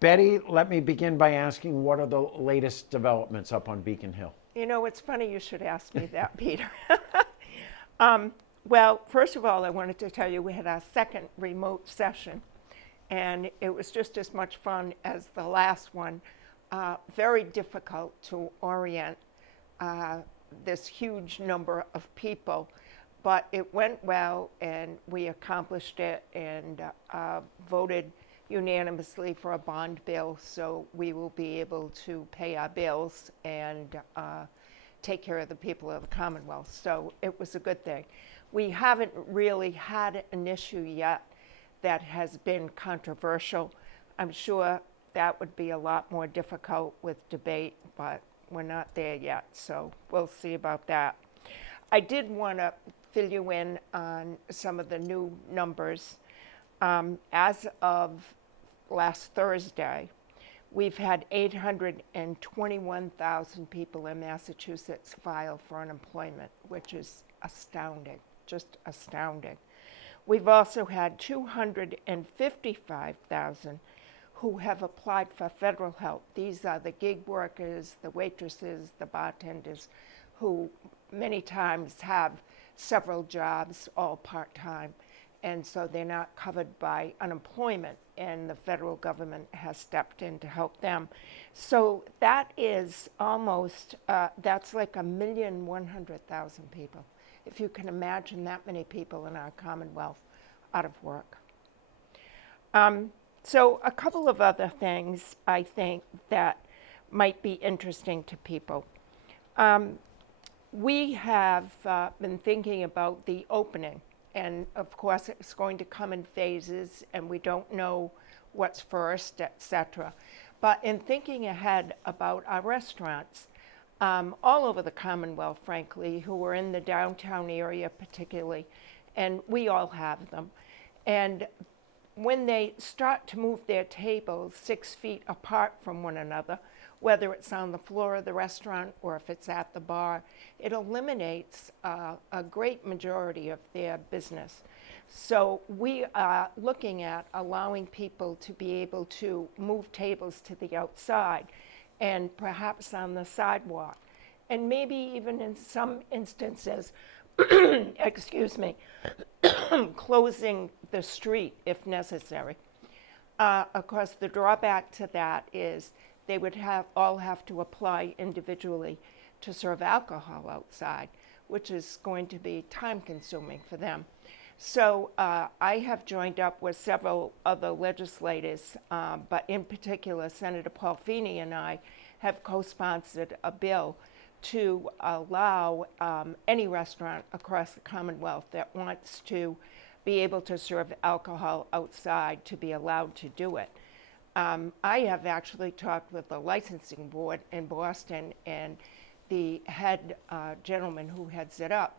Betty, let me begin by asking what are the latest developments up on Beacon Hill? You know, it's funny you should ask me that, Peter. um, well, first of all, I wanted to tell you we had our second remote session, and it was just as much fun as the last one. Very difficult to orient uh, this huge number of people, but it went well, and we accomplished it and voted unanimously for a bond bill, so we will be able to pay our bills and take care of the people of the Commonwealth. So it was a good thing. We haven't really had an issue yet that has been controversial. I'm sure that would be a lot more difficult with debate, but we're not there yet, so we'll see about that. I did want to fill you in on some of the new numbers. As of last Thursday, we've had 821,000 people in Massachusetts file for unemployment, which is astounding, just astounding. We've also had 255,000 who have applied for federal help. These are the gig workers, the waitresses, the bartenders, who many times have several jobs, all part-time, and so they're not covered by unemployment, and the federal government has stepped in to help them. So that is almost, that's like 1,100,000 people. If you can imagine that many people in our Commonwealth out of work. So a couple of other things I think that might be interesting to people. We have been thinking about the opening, and of course it's going to come in phases, and we don't know what's first, etc. But in thinking ahead about our restaurants, all over the Commonwealth, frankly, who are in the downtown area particularly, and we all have them. And when they start to move their tables 6 feet apart from one another, whether it's on the floor of the restaurant or if it's at the bar, it eliminates a great majority of their business. So we are looking at allowing people to be able to move tables to the outside and perhaps on the sidewalk, and maybe even in some instances, excuse me, closing the street if necessary. Of course, the drawback to that is they would all have to apply individually to serve alcohol outside, which is going to be time consuming for them. So I have joined up with several other legislators, but in particular, Senator Paul Feeney and I have co-sponsored a bill to allow any restaurant across the Commonwealth that wants to be able to serve alcohol outside to be allowed to do it. I have actually talked with the licensing board in Boston, and the head gentleman who heads it up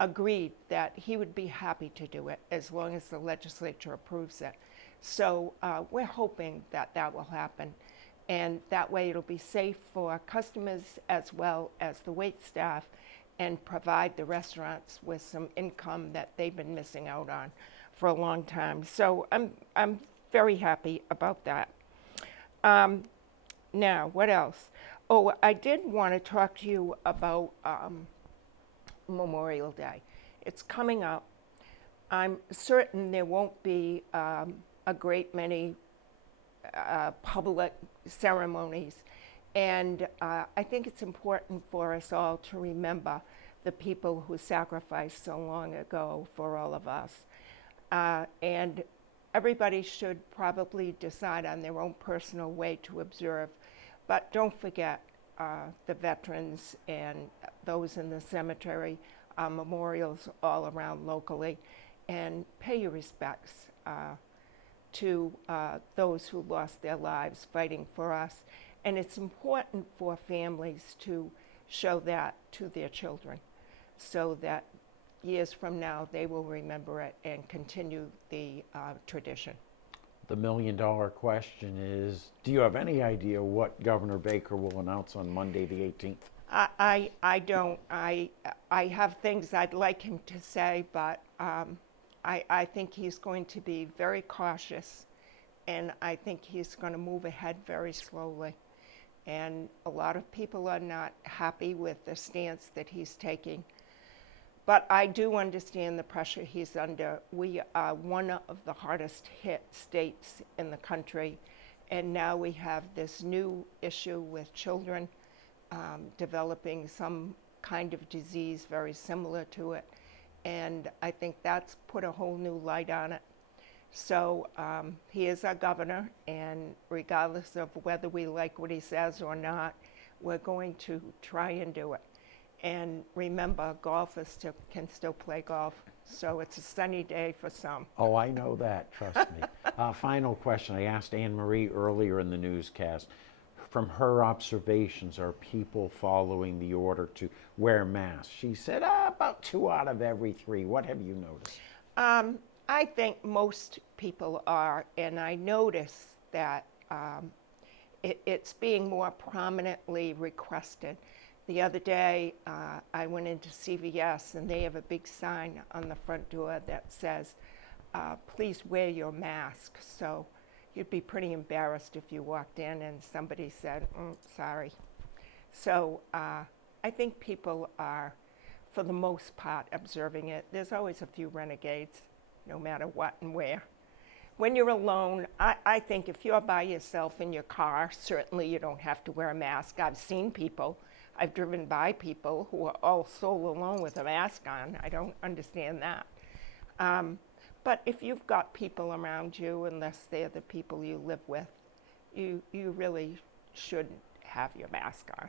agreed that he would be happy to do it as long as the legislature approves it. So we're hoping that that will happen. And that way it'll be safe for customers as well as the wait staff, and provide the restaurants with some income that they've been missing out on for a long time. So I'm very happy about that. Now, what else? Oh, I did want to talk to you about Memorial Day. It's coming up. I'm certain there won't be a great many public ceremonies, and I think it's important for us all to remember the people who sacrificed so long ago for all of us. And everybody should probably decide on their own personal way to observe, but don't forget the veterans and those in the cemetery, memorials all around locally, and pay your respects to those who lost their lives fighting for us. And it's important for families to show that to their children so that years from now they will remember it and continue the tradition. The $1,000,000 question is, do you have any idea what Governor Baker will announce on Monday the 18th? I don't. I have things I'd like him to say, but I think he's going to be very cautious and I think he's going to move ahead very slowly. And a lot of people are not happy with the stance that he's taking. But I do understand the pressure he's under. We are one of the hardest hit states in the country, and now we have this new issue with children developing some kind of disease very similar to it. And I think that's put a whole new light on it. So he is our governor, and regardless of whether we like what he says or not, we're going to try and do it. And remember, golfers can still play golf, so it's a sunny day for some. Oh, I know that, trust me. Final question. I asked Anne Marie earlier in the newscast. From her observations, are people following the order to wear masks? She said about 2 out of every 3. What have you noticed? I think most people are, and I notice that it's being more prominently requested. The other day, I went into CVS, and they have a big sign on the front door that says, please wear your mask. So you'd be pretty embarrassed if you walked in and somebody said, sorry. So I think people are, for the most part, observing it. There's always a few renegades, no matter what and where. When you're alone, I think if you're by yourself in your car, certainly you don't have to wear a mask. I've seen people. I've driven by people who are all sole alone with a mask on. I don't understand that. But if you've got people around you, unless they're the people you live with, you really shouldn't have your mask on.